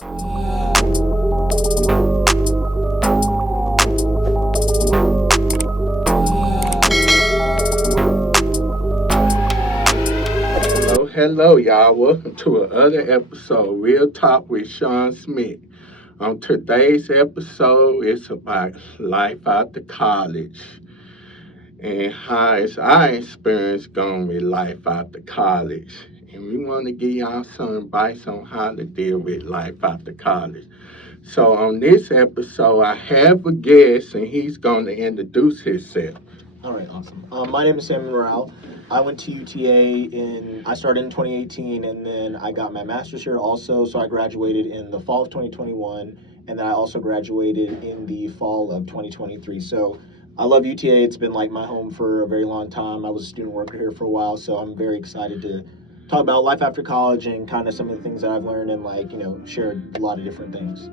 Hello, y'all. Welcome to another episode, Real Talk with Shawn Smith. On today's episode, it's about life after college and how is our experience going with life after college. And we want to give y'all some advice on how to deal with life after college. So on this episode, I have a guest, and he's going to introduce himself. All right, awesome. My name is Samuel Morrall. I went to I started in 2018, and then I got my master's here also. So I graduated in the fall of 2021, and then I also graduated in the fall of 2023. So I love UTA. It's been like my home for a very long time. I was a student worker here for a while, so I'm very excited to talk about life after college and kind of some of the things that I've learned and share a lot of different things.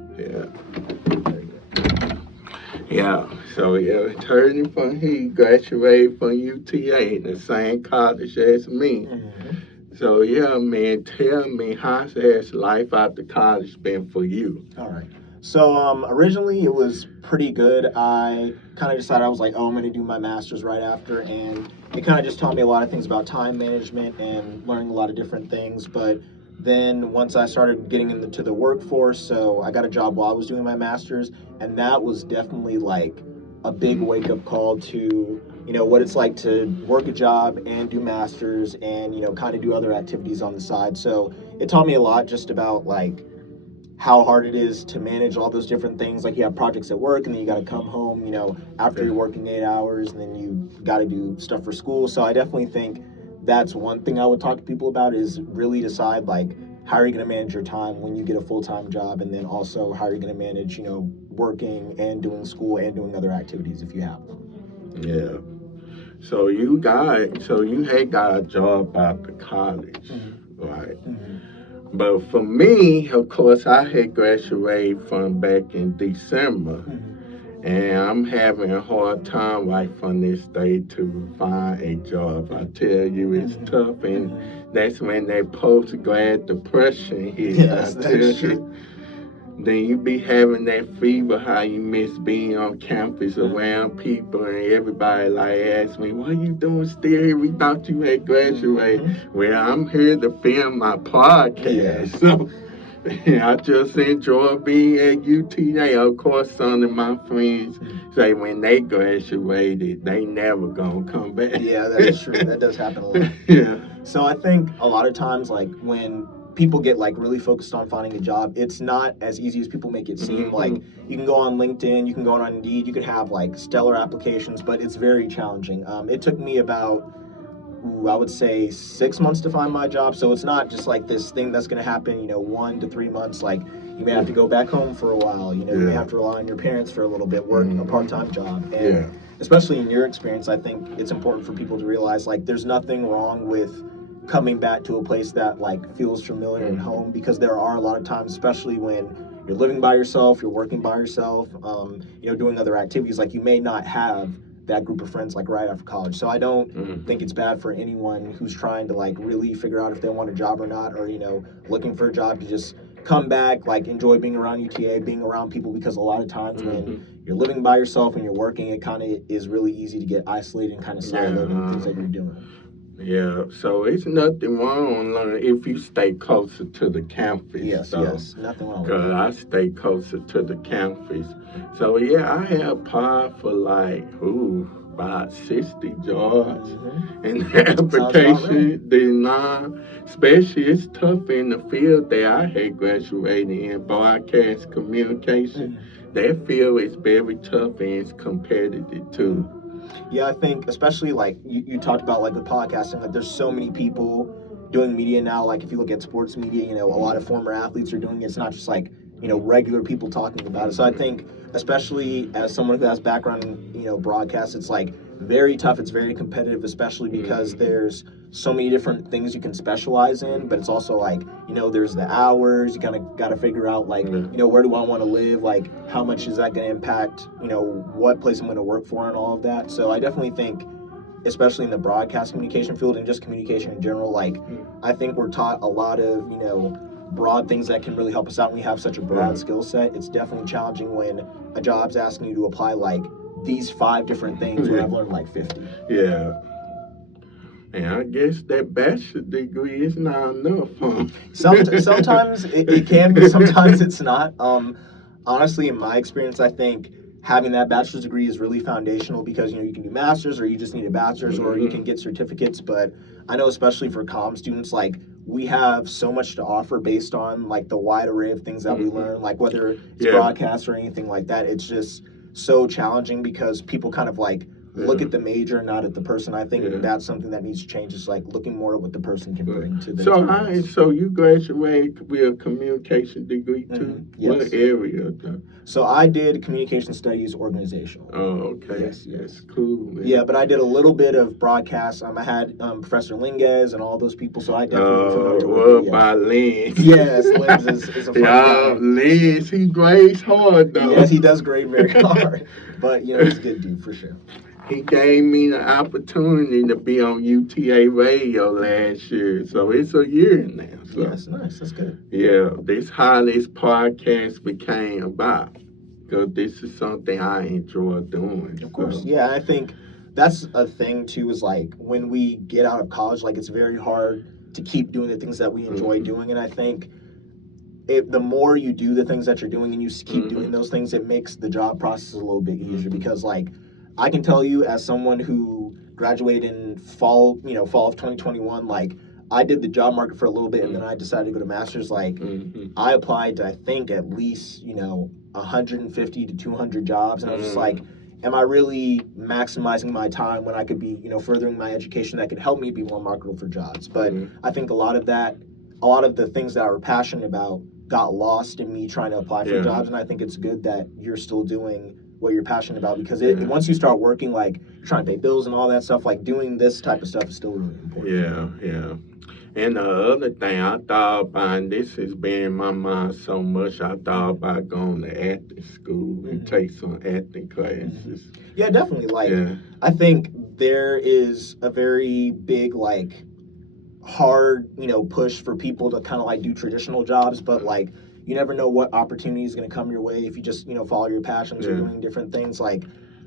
So turning from he graduated from UTA, the same college as me. Mm-hmm. So man, tell me how has life after college been for you? All right. So originally it was pretty good. I kind of decided I was like, I'm going to do my master's right after, and it kind of just taught me a lot of things about time management and learning a lot of different things. But then once I started getting into the workforce, so I got a job while I was doing my master's, and that was definitely like a big wake up call to what it's like to work a job and do masters and kind of do other activities on the side. So it taught me a lot just about like how hard it is to manage all those different things. Like you have projects at work, and then you got to come home, after you're working 8 hours, and then you got to do stuff for school. So I definitely think that's one thing I would talk to people about is really decide like how are you going to manage your time when you get a full-time job, and then also how are you going to manage, working and doing school and doing other activities if you have them. Yeah. So you had got a job after college, right? Mm-hmm. But for me, of course, I had graduated from back in December, and I'm having a hard time right from this day to find a job. I tell you, it's tough, and that's when that post-grad depression hits. Yes, that's true. Then you be having that fever, how you miss being on campus around people, and everybody like ask me, "What you doing still here? We thought you had graduated." Mm-hmm. Well, I'm here to film my podcast, so I just enjoy being at UTA. Of course, some of my friends say when they graduated, they never gonna come back. Yeah, that is true. That does happen a lot. Yeah. So I think a lot of times, like when people get like really focused on finding a job, it's not as easy as people make it seem. Mm-hmm. Like you can go on LinkedIn, you can go on Indeed, you can have like stellar applications, but it's very challenging. It took me about I would say 6 months to find my job. So it's not just like this thing that's going to happen, 1 to 3 months. Like you may have to go back home for a while, you may have to rely on your parents for a little bit, work a part-time job. And especially in your experience, I think it's important for people to realize like there's nothing wrong with coming back to a place that like feels familiar and home, because there are a lot of times, especially when you're living by yourself, you're working by yourself, doing other activities, like you may not have that group of friends like right after college. So I don't think it's bad for anyone who's trying to like really figure out if they want a job or not, or looking for a job, to just come back, like enjoy being around UTA, being around people, because a lot of times when you're living by yourself and you're working, it kind of is really easy to get isolated and kind of siloed in things that you're doing. Yeah, so it's nothing wrong if you stay closer to the campus. Yes, nothing wrong with because that. I stay closer to the campus. So I have applied for like about 60 jobs, and the application denied. Especially it's tough in the field that I had graduated in, broadcast communication. That field is very tough and it's competitive too. Yeah, I think especially like you talked about like the podcasting, like there's so many people doing media now. Like if you look at sports media, a lot of former athletes are doing it. It's not just like, regular people talking about it. So I think especially as someone who has background in, broadcast, it's like very tough. It's very competitive, especially because there's so many different things you can specialize in, but it's also like, there's the hours, you kind of got to figure out like, where do I want to live? Like how much is that going to impact, what place I'm going to work for and all of that. So I definitely think, especially in the broadcast communication field and just communication in general, like I think we're taught a lot of, broad things that can really help us out. We have such a broad skill set. It's definitely challenging when a job's asking you to apply like these 5 different things when I've learned like 50. Yeah. And I guess that bachelor degree is not enough, huh? Sometimes it can be, sometimes it's not. Honestly, in my experience, I think having that bachelor's degree is really foundational because you can do masters or you just need a bachelor's or you can get certificates. But I know especially for comm students, like we have so much to offer based on like the wide array of things that we learn, like whether it's broadcast or anything like that. It's just so challenging because people kind of like look at the major, not at the person. I think that's something that needs to change. Is like looking more at what the person can bring to the experience. So you graduated with a communication degree too? Yes. What area though? So I did communication studies organizational. Oh, okay. Yes. Cool, man. Yeah, but I did a little bit of broadcast. I had Professor Linguez and all those people, so I definitely am familiar with it. By Lynn. Yes, Lynn is a fun guy. Lynn, he grades hard though. Yes, he does grade very hard, but he's a good dude for sure. He gave me the opportunity to be on UTA radio last year, so it's a year now. So. Yes, nice. That's good. Yeah, this how this podcast became about, because this is something I enjoy doing. Of course, yeah. I think that's a thing too. Is like when we get out of college, like it's very hard to keep doing the things that we enjoy doing, and I think the more you do the things that you're doing and you keep doing those things, it makes the job process a little bit easier because like. I can tell you as someone who graduated in fall of 2021, like I did the job market for a little bit and then I decided to go to master's. Like I applied to, I think at least, 150 to 200 jobs. And I was just like, am I really maximizing my time when I could be, furthering my education that could help me be more marketable for jobs? But I think a lot of the things that I were passionate about got lost in me trying to apply for jobs. And I think it's good that you're still doing what you're passionate about because once you start working, like you're trying to pay bills and all that stuff, like doing this type of stuff is still really important. Yeah. And the other thing I thought about, and this has been in my mind so much, I thought about going to acting school and take some acting classes. Yeah, definitely. Like, I think there is a very big, like, hard, push for people to kind of like do traditional jobs, but like, you never know what opportunity is going to come your way if you just, follow your passions or doing different things. Like,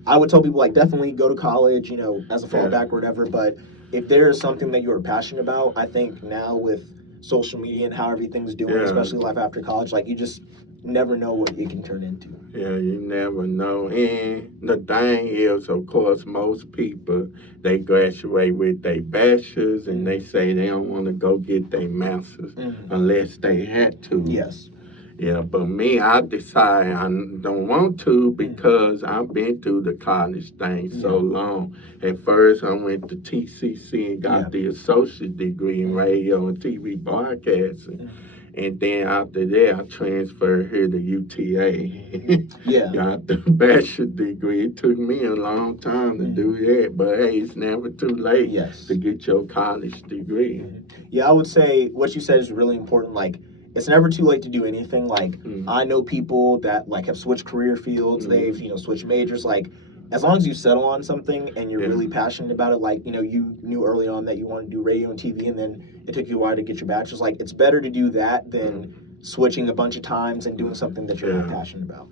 I would tell people, like, definitely go to college, as a fallback or whatever. But if there is something that you're passionate about, I think now with social media and how everything's doing, especially life after college, like, you just never know what it can turn into. Yeah, you never know. And the thing is, of course, most people, they graduate with their bachelor's and they say they don't want to go get their master's unless they had to. Yes. Yeah, but me, I decided I don't want to because I've been through the college thing so long. At first, I went to TCC and got the associate degree in radio and TV broadcasting. And then after that, I transferred here to UTA. Got the bachelor degree. It took me a long time to do that, but hey, it's never too late to get your college degree. Yeah, I would say what you said is really important. Like, it's never too late to do anything. Like, I know people that like have switched career fields. They've, switched majors. Like, as long as you settle on something and you're really passionate about it, like, you knew early on that you wanted to do radio and TV and then it took you a while to get your bachelor's. Like, it's better to do that than switching a bunch of times and doing something that you're not passionate about.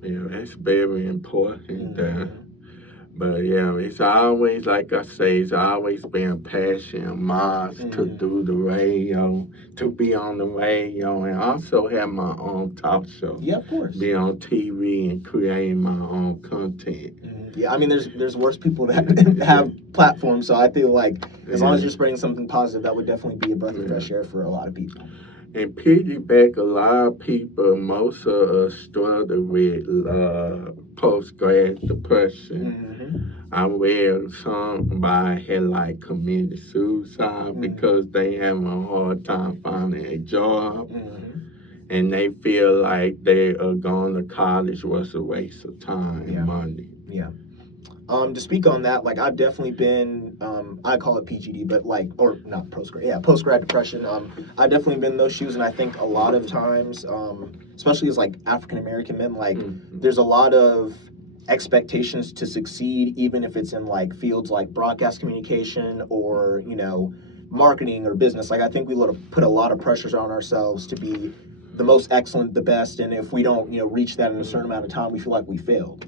Yeah, that's very important. But yeah, it's always, like I say, it's always been a passion of mine to do the radio, to be on the radio, and also have my own talk show. Yeah, of course. Be on TV and creating my own content. Yeah, I mean, there's worse people that have platforms, so I feel like as long as you're spreading something positive, that would definitely be a breath of fresh air for a lot of people. And piggyback, a lot of people, most of us struggle with post-grad depression. I read somebody had like committed suicide because they having a hard time finding a job. And they feel like they are going to college was a waste of time and money. Yeah. To speak on that, like I've definitely been, I call it PGD, but like, or not postgrad, postgrad depression. I've definitely been in those shoes, and I think a lot of times, especially as like African American men, like there's a lot of expectations to succeed, even if it's in like fields like broadcast communication or marketing or business, like I think we put a lot of pressures on ourselves to be the most excellent, the best, and if we don't, reach that in a certain amount of time, we feel like we failed.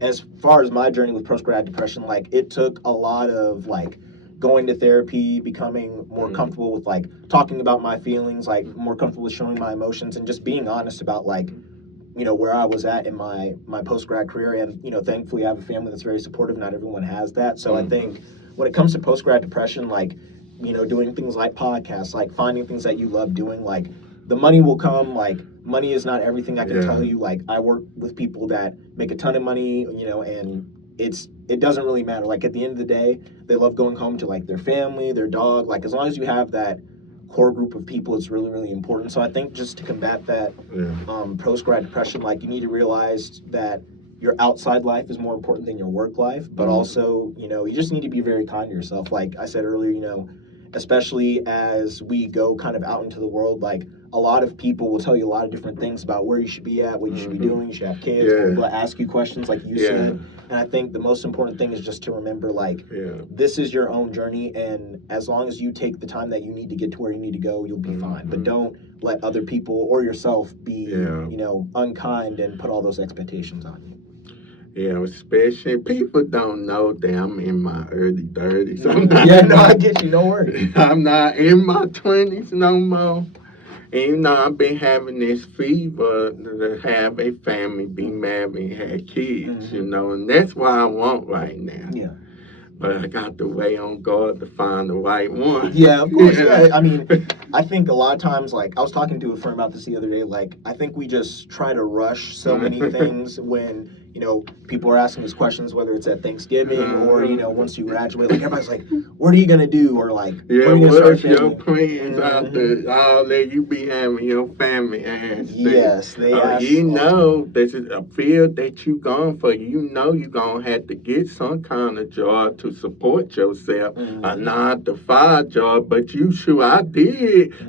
As far as my journey with post-grad depression, like it took a lot of like going to therapy, becoming more comfortable with like talking about my feelings, like more comfortable with showing my emotions, and just being honest about like where I was at in my post-grad career. And thankfully I have a family that's very supportive. Not everyone has that, so I think when it comes to post-grad depression, like doing things like podcasts, like finding things that you love doing, like the money will come. Like money is not everything. I can tell you, like I work with people that make a ton of money, and it doesn't really matter. Like at the end of the day, they love going home to like their family, their dog. Like as long as you have that core group of people, it's really, really important. So I think just to combat that post-grad depression, like you need to realize that your outside life is more important than your work life, but also, you just need to be very kind to yourself. Like I said earlier, especially as we go kind of out into the world, like a lot of people will tell you a lot of different things about where you should be at, what you should be doing. You should have kids. People ask you questions like you said. And I think the most important thing is just to remember, like, this is your own journey. And as long as you take the time that you need to get to where you need to go, you'll be fine. But don't let other people or yourself be, unkind and put all those expectations on you. Yeah, especially people don't know that I'm in my early 30s. I get you. No worries. I'm not in my 20s no more. And I've been having this fever to have a family, be married, have kids, and that's what I want right now. Yeah. But I got to wait on God to find the right one. Yeah, of course. Yeah. I mean, I think a lot of times, like, I was talking to a friend about this the other day, like, I think we just try to rush so many things when, people are asking us questions, whether it's at Thanksgiving or, once you graduate, like, everybody's like, what are you going to do? Or, like, when are you what's your plans after all that you be having your family and yes, they ask. This is a field that you going for. You're going to have to get some kind of job to support yourself, a 9-to-5 job. But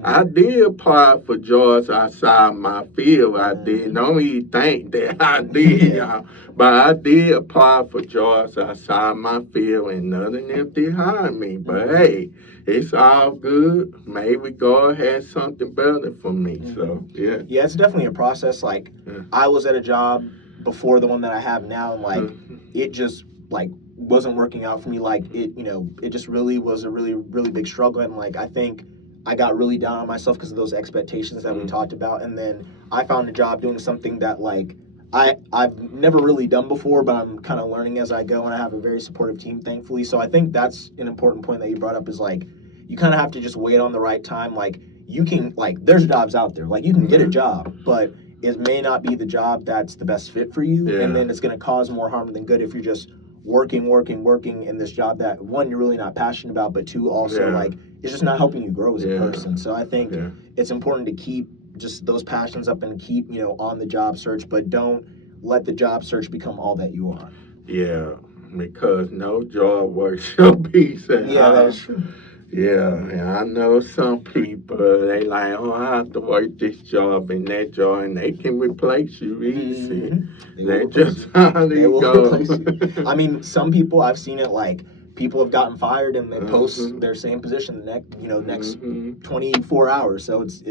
I did apply for jobs outside my field. I did. Don't even think that I did, y'all. But I did apply for jobs outside my field, and none of them did hire me. But hey, it's all good. Maybe God has something better for me. So yeah. Yeah, it's definitely a process. Like I was at a job before the one that I have now, and like it just like wasn't working out for me. Like it just really was a really, really big struggle. And like I think I got really down on myself because of those expectations that we talked about. And then I found a job doing something that like I've never really done before, but I'm kind of learning as I go, and I have a very supportive team, thankfully. So I think that's an important point that you brought up is like you kind of have to just wait on the right time. Like you can there's jobs out there, like you can get a job, but it may not be the job that's the best fit for you, and then it's going to cause more harm than good if you're just working in this job that one you're really not passionate about, but two also like it's just not helping you grow as a person. So I think it's important to keep just those passions up and keep on the job search, but don't let the job search become all that you are. Yeah, because no job works your peace at all. That is true. Yeah, and I know some people, they like, I have to work this job and that job, and they can replace you easy. That's just how they go. I mean, some people, I've seen it like, people have gotten fired and they post their same position the next 24 hours. So it's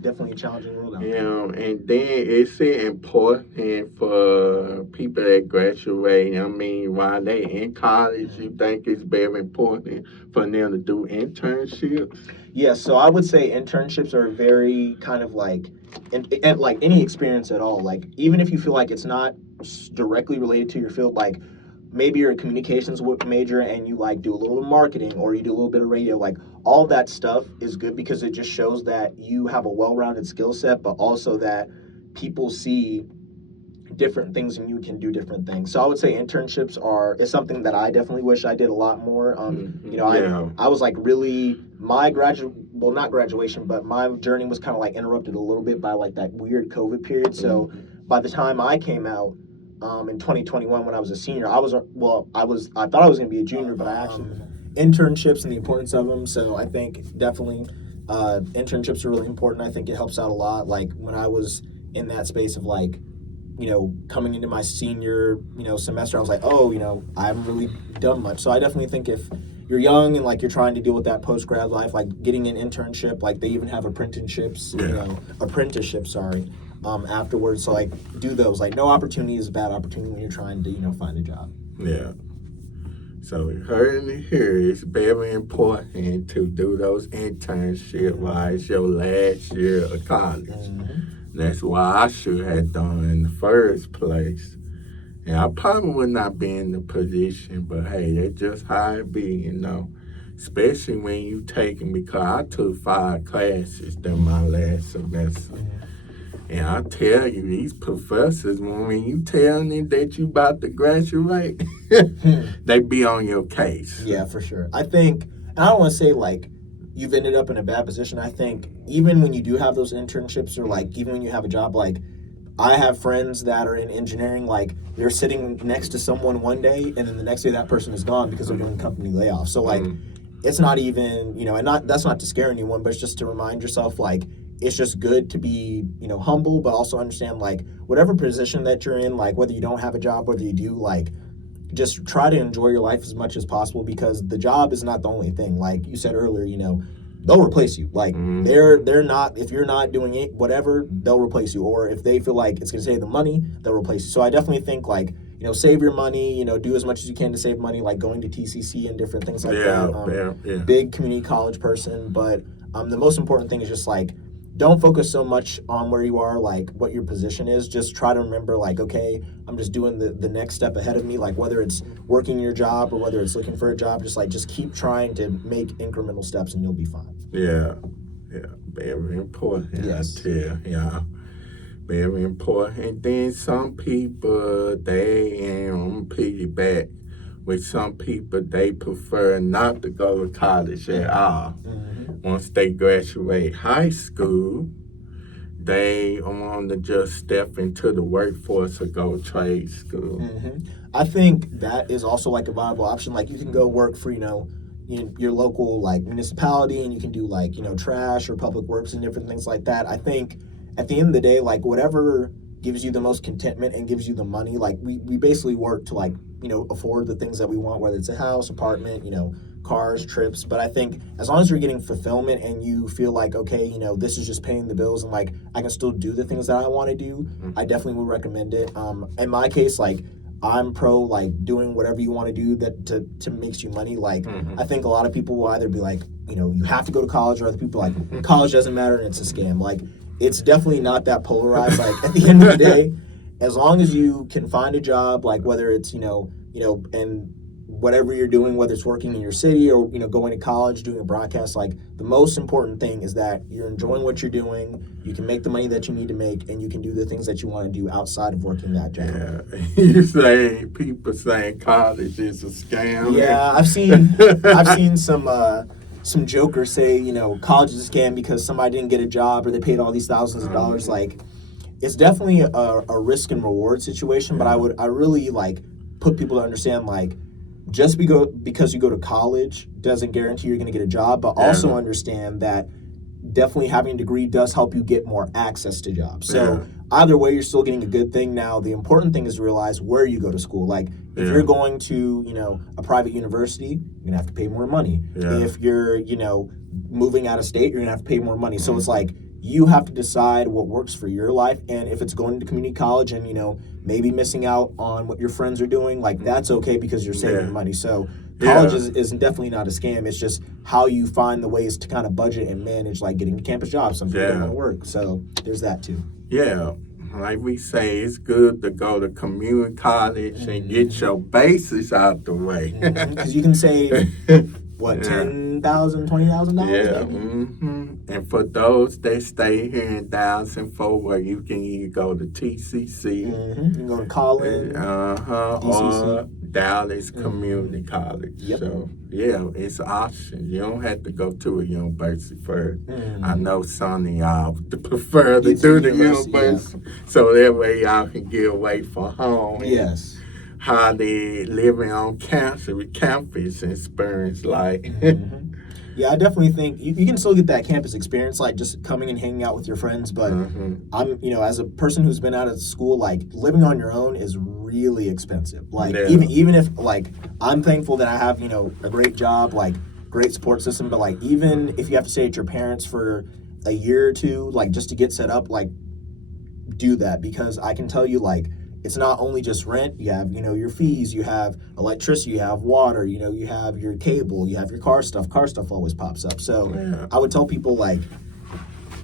definitely a challenging world out there. And then it's important for people that graduate. I mean, while they in college, you think it's very important for them to do internships? Yeah, so I would say internships are very kind of like, and like any experience at all. Like even if you feel like it's not directly related to your field, like maybe you're a communications major and you like do a little bit of marketing or you do a little bit of radio, like all that stuff is good because it just shows that you have a well-rounded skill set, but also that people see different things and you can do different things. So I would say internships is something that I definitely wish I did a lot more. I was like really not graduation, but my journey was kind of like interrupted a little bit by like that weird COVID period. So by the time I came out, in 2021 when I was a senior, I thought I was going to be a junior, but I actually internships and the importance of them. So I think definitely internships are really important. I think it helps out a lot. Like when I was in that space of like, coming into my senior, semester, I was like, I haven't really done much. So I definitely think if you're young and like you're trying to deal with that post grad life, like getting an internship, like they even have apprenticeships, sorry, afterwards. So like do those. Like no opportunity is a bad opportunity when you're trying to find a job. Yeah. So we heard it here. It's very important to do those internships while it's your last year of college. That's why I should have done in the first place. And I probably would not be in the position, but hey, that's just how it be, Especially when you taking, because I took 5 classes during my last semester. And I tell you, these professors, when you tell them that you about to graduate, they be on your case. Yeah, for sure. I think, and I don't want to say like you've ended up in a bad position. I think even when you do have those internships or like even when you have a job, like I have friends that are in engineering, like they're sitting next to someone one day and then the next day that person is gone because they're doing company layoffs. So like it's not even, and that's not to scare anyone, but it's just to remind yourself like it's just good to be, humble, but also understand like whatever position that you're in, like whether you don't have a job, whether you do, like just try to enjoy your life as much as possible because the job is not the only thing. Like you said earlier, they'll replace you. Like they're not, if you're not doing it, whatever, they'll replace you. Or if they feel like it's going to save them money, they'll replace you. So I definitely think like, save your money, do as much as you can to save money, like going to TCC and different things like that. Big community college person. But the most important thing is just like, don't focus so much on where you are, like what your position is. Just try to remember like, okay, I'm just doing the next step ahead of me. Like whether it's working your job or whether it's looking for a job, just keep trying to make incremental steps and you'll be fine. Yeah, very important. Yes. I tell you, very important. And then some people, I'm piggyback with some people, they prefer not to go to college at all. Once they graduate high school, they want to just step into the workforce or go trade school. I think that is also like a viable option. Like you can go work for, your local like municipality and you can do like, trash or public works and different things like that. I think at the end of the day, like whatever gives you the most contentment and gives you the money, like we basically work to like, afford the things that we want, whether it's a house, apartment, cars, trips. But I think as long as you're getting fulfillment and you feel like, okay, this is just paying the bills and like I can still do the things that I want to do, I definitely would recommend it. In my case, like I'm pro like doing whatever you want to do that to makes you money. Like I think a lot of people will either be like, you have to go to college, or other people like college doesn't matter and it's a scam. Like it's definitely not that polarized. Like at the end of the day, as long as you can find a job, like whether it's and whatever you're doing, whether it's working in your city or going to college, doing a broadcast, like the most important thing is that you're enjoying what you're doing, you can make the money that you need to make, and you can do the things that you want to do outside of working that job. You say people saying college is a scam. Yeah, I've seen some jokers say college is a scam because somebody didn't get a job or they paid all these thousands of dollars. Like it's definitely a risk and reward situation, but I really like put people to understand like just because you go to college doesn't guarantee you're going to get a job, but also understand that definitely having a degree does help you get more access to jobs. So either way, you're still getting a good thing. Now, the important thing is to realize where you go to school. Like if you're going to, a private university, you're going to have to pay more money. If you're, moving out of state, you're going to have to pay more money. So it's like you have to decide what works for your life. And if it's going to community college and, maybe missing out on what your friends are doing, like that's okay because you're saving money. So college is definitely not a scam. It's just how you find the ways to kind of budget and manage like getting campus jobs. Some people don't want to work. So there's that too. Yeah. Like we say, it's good to go to community college and get your bases out the way. Because you can save, what, $10,000, $20,000? And for those that stay here in Dallas and Fort Worth, you can either go to TCC. You can go to college. Or Dallas Community College. So, it's options. You don't have to go to a university first. I know some of y'all prefer to do the university. So that way y'all can get away from home. Yes. How they living on campus experience like. Yeah, I definitely think you can still get that campus experience, like just coming and hanging out with your friends. But as a person who's been out of school, like living on your own is really expensive. Like Yeah. even if like I'm thankful that I have a great job, like great support system. But like even if you have to stay at your parents for a year or two, like just to get set up, like do that, because I can tell you like it's not only just rent. You have your fees, you have electricity, you have water, you have your cable, you have your car stuff. Car stuff always pops up. So Yeah. I would tell people like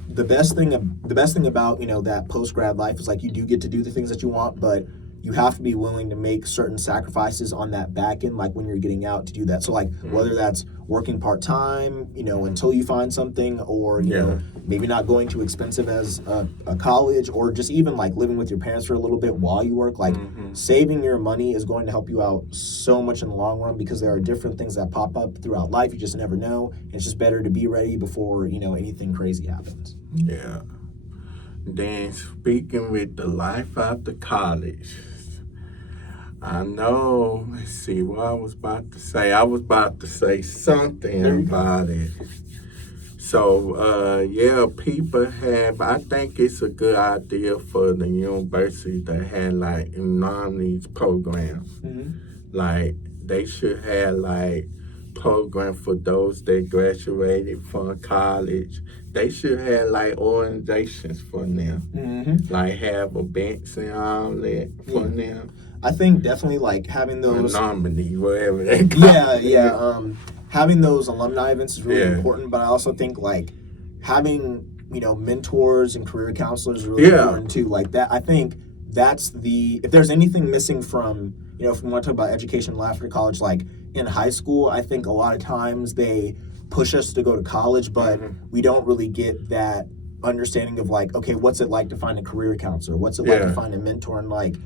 the best thing about that post grad life is like you do get to do the things that you want, but you have to be willing to make certain sacrifices on that back end, like when you're getting out to do that. So like whether that's working part time, until you find something, or maybe not going too expensive as a college, or just even like living with your parents for a little bit while you work. Like saving your money is going to help you out so much in the long run, because there are different things that pop up throughout life. You just never know. It's just better to be ready before anything crazy happens. Yeah. Then speaking with the life after college, I know, let's see what I was about to say. I was about to say something about it. So, I think it's a good idea for the university to have like anonymous programs. Like, they should have like program for those that graduated from college. They should have like organizations for them, like have events and all that for them. I think definitely like having those nominee, whatever they call it. Having those alumni events is really important. But I also think like having mentors and career counselors is really important too. Like that, I think that's if there's anything missing from if we want to talk about education after college, like in high school, I think a lot of times they push us to go to college, but we don't really get that understanding of like, okay, what's it like to find a career counselor? What's it like to find a mentor? And like,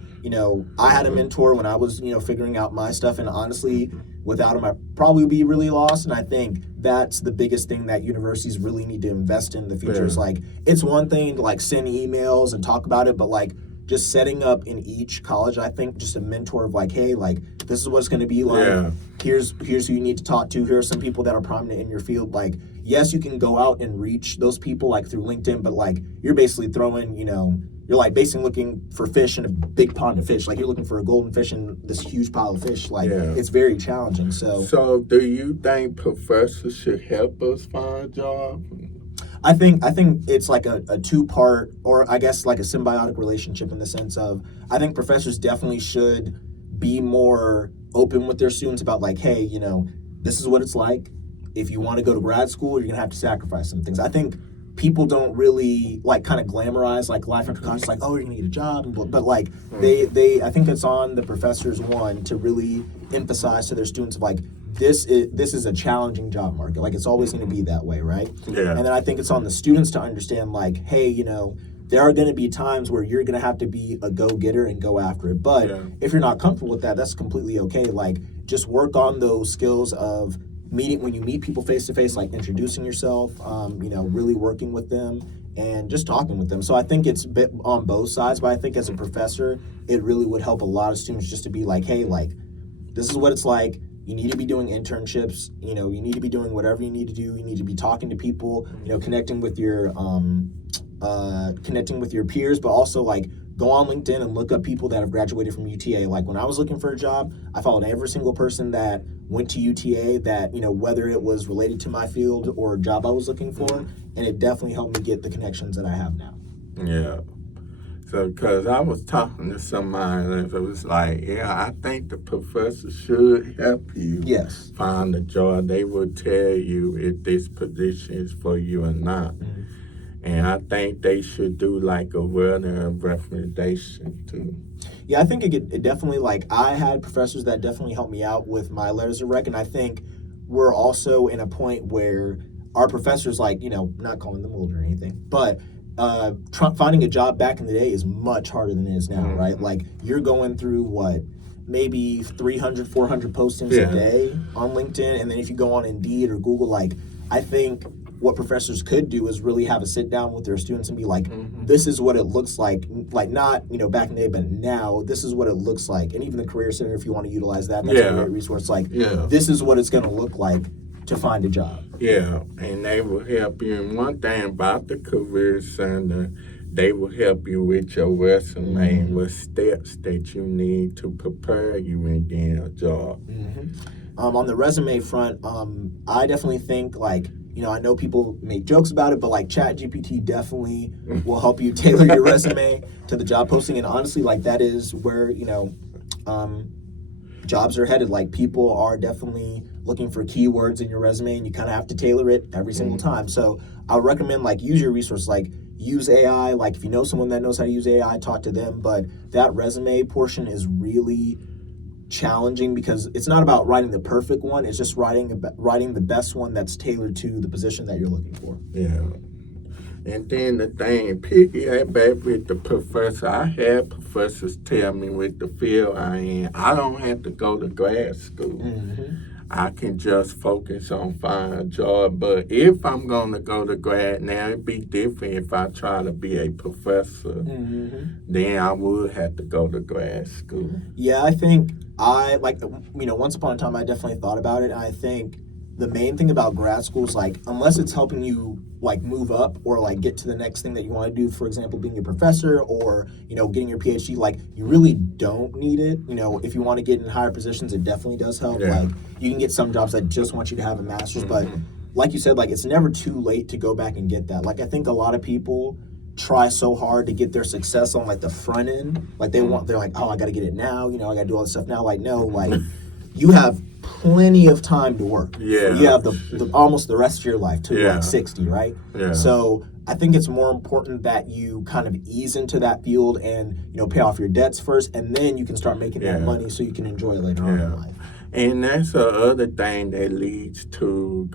I had a mentor when I was, figuring out my stuff, and honestly, without him, I'd probably be really lost. And I think that's the biggest thing that universities really need to invest in the future. Is like, it's one thing to like send emails and talk about it, but like just setting up in each college, I think just a mentor of like, hey, like this is what it's going to be like. Here's who you need to talk to. Here are some people that are prominent in your field. Like, yes, you can go out and reach those people like through LinkedIn, but like you're basically throwing, you're like basically looking for fish in a big pond of fish. Like you're looking for a golden fish in this huge pile of fish. Like it's very challenging. So do you think professors should help us find a job? I think it's like a two-part, or I guess like a symbiotic relationship, in the sense of I think professors definitely should be more open with their students about like, hey, this is what it's like. If you want to go to grad school, you're gonna have to sacrifice some things. I think people don't really like kind of glamorize like life after college, like, oh, you're gonna get a job, but like they I think it's on the professors to really emphasize to their students of like, this is a challenging job market. Like it's always going to be that way, right? And then I think it's on the students to understand like, hey, there are going to be times where you're going to have to be a go-getter and go after it. But if you're not comfortable with that, that's completely okay. Like just work on those skills of when you meet people face to face, like introducing yourself, really working with them and just talking with them. So I think it's a bit on both sides, but I think as a professor, it really would help a lot of students just to be like, hey, like this is what it's like. You need to be doing internships, you need to be doing whatever you need to do. You need to be talking to people, connecting with your peers, but also like go on LinkedIn and look up people that have graduated from UTA. Like when I was looking for a job, I followed every single person that went to UTA that, whether it was related to my field or job I was looking for, and it definitely helped me get the connections that I have now. Yeah. So, because I was talking to somebody and it was like, I think the professor should help you find a job. They will tell you if this position is for you or not. And I think they should do like a letter of recommendation too. Yeah, I think it definitely, like, I had professors that definitely helped me out with my letters of rec, and I think we're also in a point where our professors, like, not calling them old or anything, but finding a job back in the day is much harder than it is now, right? Like, you're going through, maybe 300, 400 postings a day on LinkedIn, and then if you go on Indeed or Google, like, I think what professors could do is really have a sit down with their students and be like, this is what it looks like not, back in the day, but now, this is what it looks like. And even the Career Center, if you want to utilize that, that's a great resource. Like, this is what it's going to look like to find a job. Yeah, and they will help you. And one thing about the Career Center, they will help you with your resume and what steps that you need to prepare you in getting a job. On the resume front, I definitely think like, I know people make jokes about it, but like ChatGPT definitely will help you tailor your resume to the job posting. And honestly, like that is where, jobs are headed. Like people are definitely looking for keywords in your resume, and you kind of have to tailor it every single time. So I would recommend like use your resources, like use AI. Like if you know someone that knows how to use AI, talk to them. But that resume portion is really challenging because it's not about writing the perfect one. It's just writing the best one that's tailored to the position that you're looking for. Yeah. And then the thing, piggyback back with the professor. I had professors tell me with the field I in, I don't have to go to grad school. I can just focus on finding a job. But if I'm going to go to grad now, it'd be different if I try to be a professor. Then I would have to go to grad school. Yeah, I think once upon a time, I definitely thought about it. And I think the main thing about grad school is like, unless it's helping you like move up or like get to the next thing that you want to do, for example, being a professor or, getting your PhD, like you really don't need it. If you want to get in higher positions, it definitely does help. Yeah. Like you can get some jobs that just want you to have a master's, but like you said, like it's never too late to go back and get that. Like I think a lot of people try so hard to get their success on like the front end. Like they're like, oh, I got to get it now. I got to do all this stuff now. Like, no, like you have plenty of time to work. Yeah. You have the almost the rest of your life to like 60, right? Yeah. So I think it's more important that you kind of ease into that field and, pay off your debts first, and then you can start making that money so you can enjoy it later on in life. And that's the other thing that leads to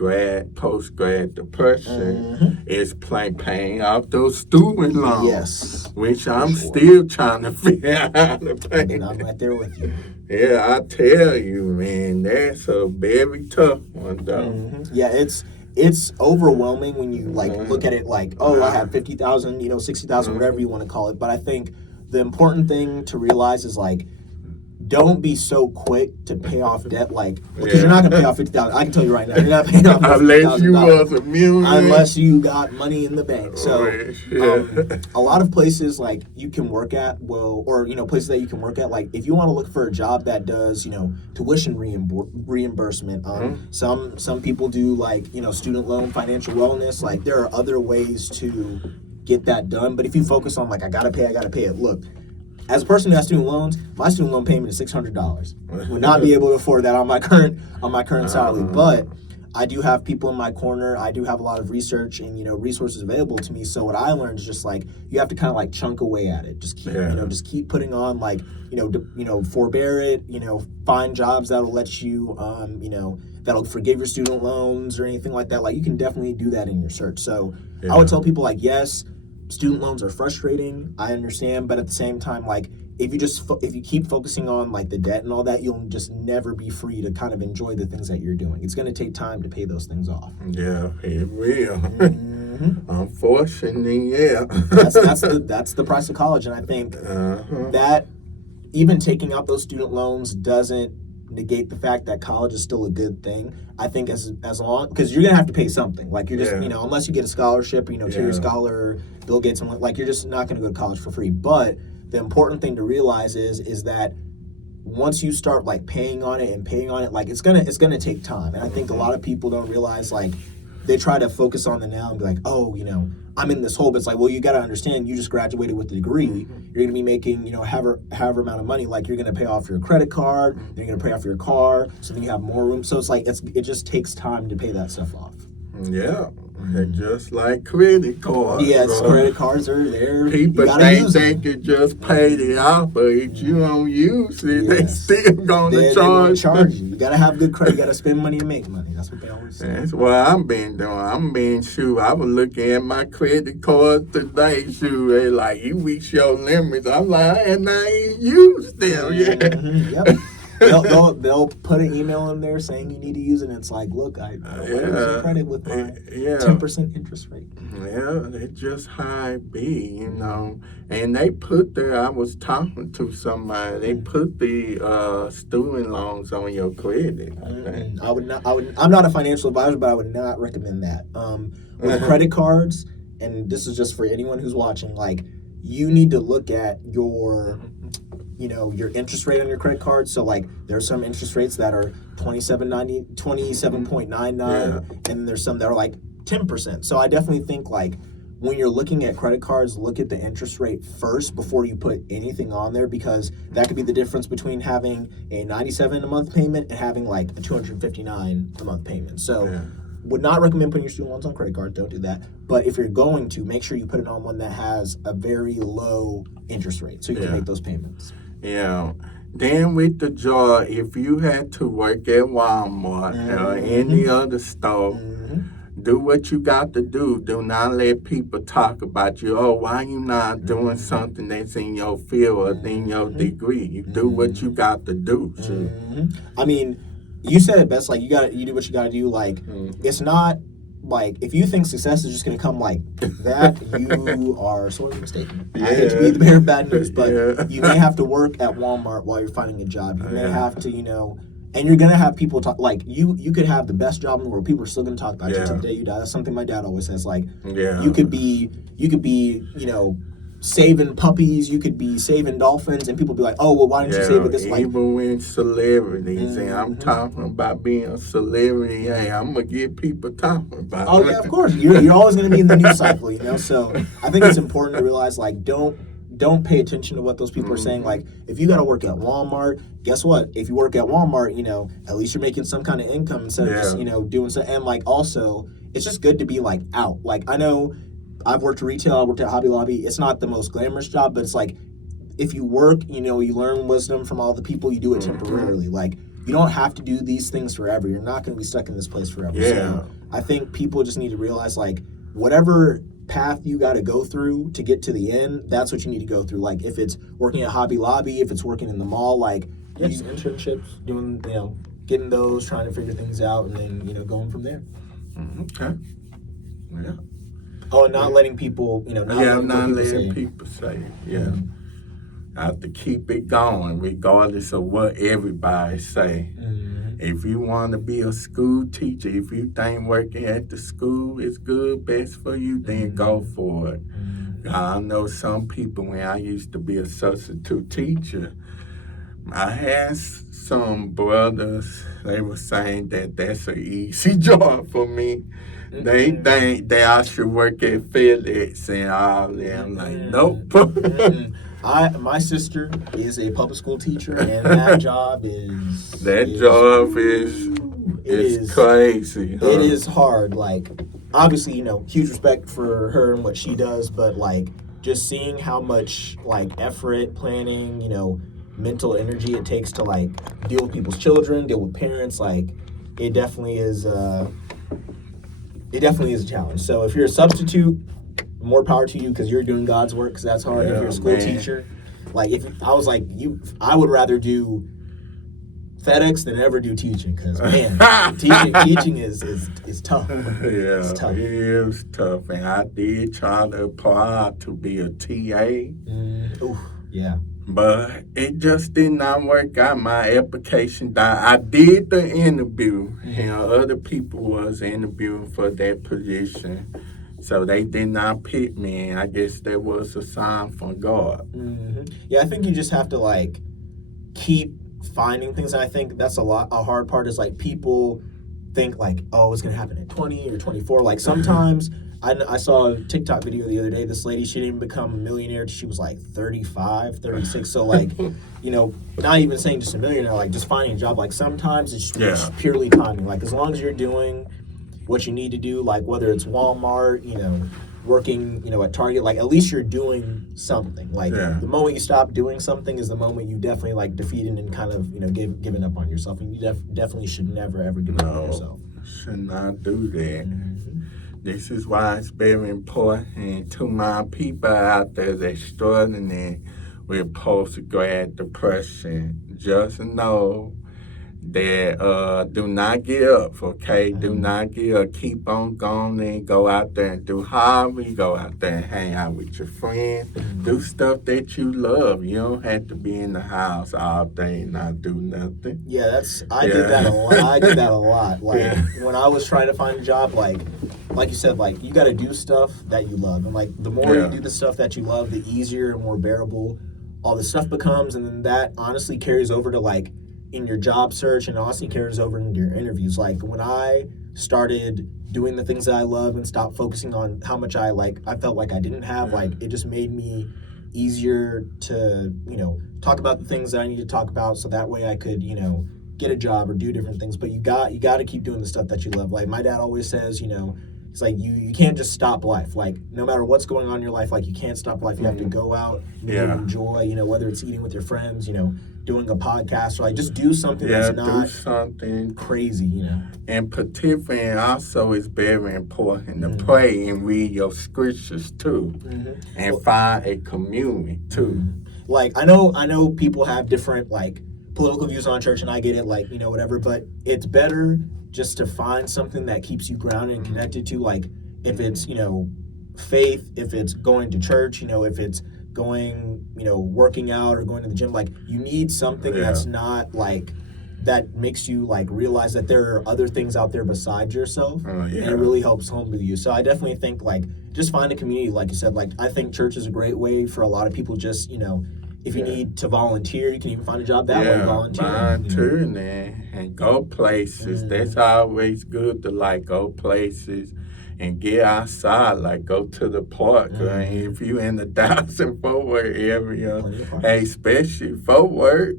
post-grad depression is paying off those student loans. Yes. Which I'm still trying to figure out how to pay. And I'm right there with you. Yeah, I tell you, man, that's a very tough one, though. Yeah, it's overwhelming when you like look at it like, oh, I have 50,000, 60,000, whatever you want to call it. But I think the important thing to realize is like, don't be so quick to pay off debt, like because you're not gonna pay off 50,000. I can tell you right now, you're not paying off unless you was a millionaire. Unless you got money in the bank. So a lot of places like you can work at, places that you can work at, like if you want to look for a job that does, tuition reimbursement. Some people do like student loan financial wellness. Like there are other ways to get that done. But if you focus on like I gotta pay it. Look. As a person who has student loans, my student loan payment is $600. Would not be able to afford that on my current salary. But I do have people in my corner. I do have a lot of research and resources available to me. So what I learned is just like you have to kind of like chunk away at it. Just keep just keep putting on like forbear it. Find jobs that'll let you that'll forgive your student loans or anything like that. Like you can definitely do that in your search. So I would tell people like yes. Student loans are frustrating, I understand, but at the same time, like if you keep focusing on like the debt and all that, you'll just never be free to kind of enjoy the things that you're doing. It's going to take time to pay those things off. Yeah, it will. Unfortunately, yeah. that's the price of college, and I think that even taking out those student loans doesn't negate the fact that college is still a good thing. I think as long because you're gonna have to pay something. Like you're just unless you get a scholarship, tier scholar, Bill Gates, and like you're just not gonna go to college for free. But the important thing to realize is that once you start like paying on it, like it's gonna take time. And I think a lot of people don't realize like they try to focus on the now and be like, oh, I'm in this hole, but it's like, well, you got to understand, you just graduated with a degree. You're going to be making, however amount of money. Like you're going to pay off your credit card, then you're going to pay off your car, so then you have more room. So it's like it just takes time to pay that stuff off. Yeah, just like credit cards. Yes, credit cards are there. People think you just paid it off, but if you don't use it, they still gonna charge you. You gotta have good credit. You gotta spend money to make money. That's what they always say. That's what I've been doing. I was looking at my credit cards today. They like, you reach your limits. I'm like, I had not even used them yet. Yep. they'll put an email in there saying you need to use it, and it's like, look, I don't want to use your credit with my 10% interest rate. Yeah, that's just how it be, And they put I was talking to somebody, they put the student loans on your credit, I think. I'm not a financial advisor, but I would not recommend that. With credit cards, and this is just for anyone who's watching, like, you need to look at your interest rate on your credit card. So, like, there's some interest rates that are 27.99, and there's some that are like 10%. So I definitely think, like, when you're looking at credit cards, look at the interest rate first before you put anything on there, because that could be the difference between having a $97 a month payment and having like a $259 a month payment. So would not recommend putting your student loans on credit cards. Don't do that. But if you're going to, make sure you put it on one that has a very low interest rate so you can make those payments. Yeah. Then with the job, if you had to work at Walmart or any other store, do what you got to do. Do not let people talk about you. Oh, why you not doing something that's in your field or in your degree? You do what you got to do. I mean, you said it best. Like, you do what you got to do. Like, it's not like, if you think success is just going to come like that, you are sorely mistaken. I hate to be the bearer of bad news, but you may have to work at Walmart while you're finding a job. You may have to, and you're going to have people talk, like, you could have the best job in the world. People are still going to talk about you to the day you die. That's something my dad always says. Like, you could be, saving puppies, you could be saving dolphins, and people be like, oh, well, why didn't you save it this way? Even when celebrities, and I'm talking about being a celebrity, hey, I'm going to get people talking about it. Oh, yeah, of course. You're always going to be in the news cycle, So I think it's important to realize, like, don't pay attention to what those people are saying. Like, if you got to work at Walmart, guess what? If you work at Walmart, at least you're making some kind of income instead of just, doing so. And, like, also, it's just good to be, like, out. Like, I know I've worked retail, I worked at Hobby Lobby. It's not the most glamorous job, but it's like, if you work, you learn wisdom from all the people. You do it temporarily. Like, you don't have to do these things forever. You're not going to be stuck in this place forever. So I think people just need to realize, like, whatever path you got to go through to get to the end, that's what you need to go through. Like, if it's working at Hobby Lobby, if it's working in the mall, like, just internships, doing, getting those, trying to figure things out, and then, going from there. Okay. Yeah. Oh, and not letting people, not letting people say. Yeah. I have to keep it going regardless of what everybody say. If you want to be a school teacher, if you think working at the school is good, best for you, then go for it. I know some people, when I used to be a substitute teacher, I had some brothers, they were saying that that's an easy job for me. They think that I should work at FedEx and all that. I'm like, nope. My sister is a public school teacher, and that job is... is crazy. Huh? It is hard. Like, obviously, huge respect for her and what she does, but, like, just seeing how much, like, effort, planning, mental energy it takes to, like, deal with people's children, deal with parents, like, it definitely is a challenge. So if you're a substitute, more power to you, because you're doing God's work, because that's hard. If you're a school teacher, like, I would rather do FedEx than ever do teaching, because, man, teaching is tough. It's tough. It is tough, and I did try to apply to be a TA. But it just did not work out. My application died. I did the interview, other people was interviewing for that position. So they did not pick me, and I guess that was a sign from God. Yeah, I think you just have to, like, keep finding things. And I think that's a hard part is, like, people think, like, oh, it's going to happen at 20 or 24. Like, sometimes... I saw a TikTok video the other day. This lady, she didn't become a millionaire till she was like 35, 36. So, like, not even saying just a millionaire, like, just finding a job. Like, sometimes it's just purely timing. Like, as long as you're doing what you need to do, like, whether it's Walmart, working, at Target, like, at least you're doing something. Like, the moment you stop doing something is the moment you definitely, like, defeated and kind of, giving up on yourself. And you definitely should never, ever give up on yourself. Should not do that. This is why it's very important to my people out there that's struggling with postgrad depression. Just know that do not give up, okay? Do not give up. Keep on going and go out there and do hobby. Go out there and hang out with your friends. Do stuff that you love. You don't have to be in the house all day and not do nothing. Yeah, I did that a lot. I did that a lot. Like when I was trying to find a job, like you said, like you got to do stuff that you love, and like the more you do the stuff that you love, the easier and more bearable all the stuff becomes, and then that honestly carries over to like in your job search, and honestly carries over into your interviews. Like when I started doing the things that I love and stopped focusing on how much I felt like I didn't have, like it just made me easier to, talk about the things that I need to talk about, so that way I could, get a job or do different things. But you got to keep doing the stuff that you love. Like my dad always says, it's like you can't just stop life. Like no matter what's going on in your life, like you can't stop life. You have to go out, enjoy, whether it's eating with your friends, doing a podcast, or like just do something that's not something crazy, And particularly also it's very important to pray and read your scriptures too, and find a community too. Like I know people have different like political views on church, and I get it, like whatever, but it's better just to find something that keeps you grounded and connected to, like if it's faith, if it's going to church, if it's going working out or going to the gym. Like you need something that's not like that makes you like realize that there are other things out there besides yourself, and it really helps home with you. So I definitely think like just find a community, like you said. Like I think church is a great way for a lot of people. Just if you need to volunteer, you can even find a job that way. Volunteering and go places. That's always good to like go places and get outside, like go to the park. If you in the Dallas-Fort Worth area, especially Fort Worth,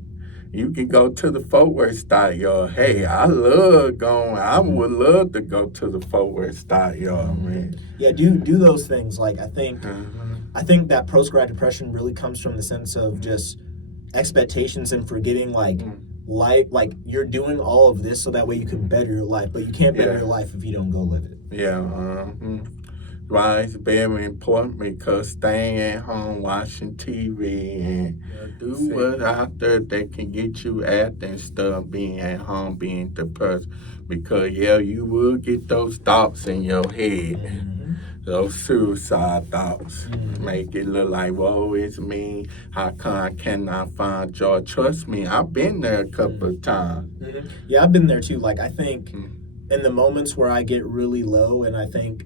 you can go to the Fort Worth Stockyard. Hey, I would love to go to the Fort Worth Stockyard, man. Yeah, do those things. Like I think that post-grad depression really comes from the sense of just expectations and forgetting like life, like you're doing all of this so that way you can better your life, but you can't better your life if you don't go live it. Why it's very important, because staying at home watching TV and do what out there that can get you out and stuff, being at home, being depressed, because you will get those thoughts in your head. Those suicide thoughts make it look like, whoa, it's me. How come I cannot find joy? Trust me, I've been there a couple of times. Yeah, I've been there too. Like I think in the moments where I get really low, and I think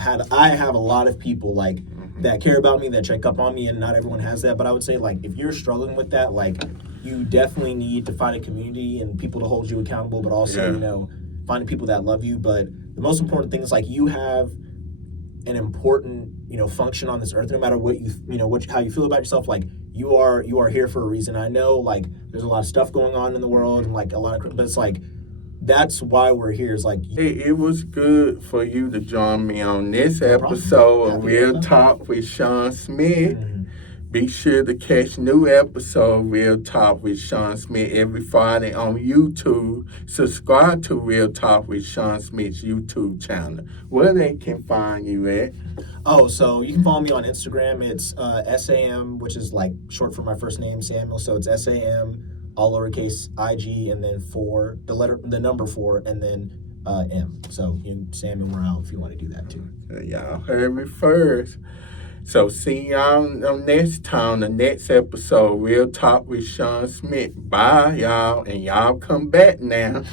I have a lot of people like that care about me, that check up on me, and not everyone has that. But I would say like if you're struggling with that, like you definitely need to find a community and people to hold you accountable, but also finding people that love you. But the most important thing is like you have an important function on this earth. No matter what how you feel about yourself, like you are here for a reason. I know like there's a lot of stuff going on in the world, and like but it's like that's why we're here. It's like it was good for you to join me on this episode of Real Talk with Shawn Smith. Be sure to catch new episode of Real Talk with Shawn Smith every Friday on YouTube. Subscribe to Real Talk with Shawn Smith's YouTube channel. Where they can find you at? So you can follow me on Instagram. It's SAM, which is like short for my first name, Samuel. So it's SAM, all lowercase IG, and then 4, the number 4, and then M. So Samuel Morrall, if you want to do that too. Y'all heard me first. So see y'all on next time, the next episode, Real Talk with Shawn Smith. Bye, y'all, and y'all come back now.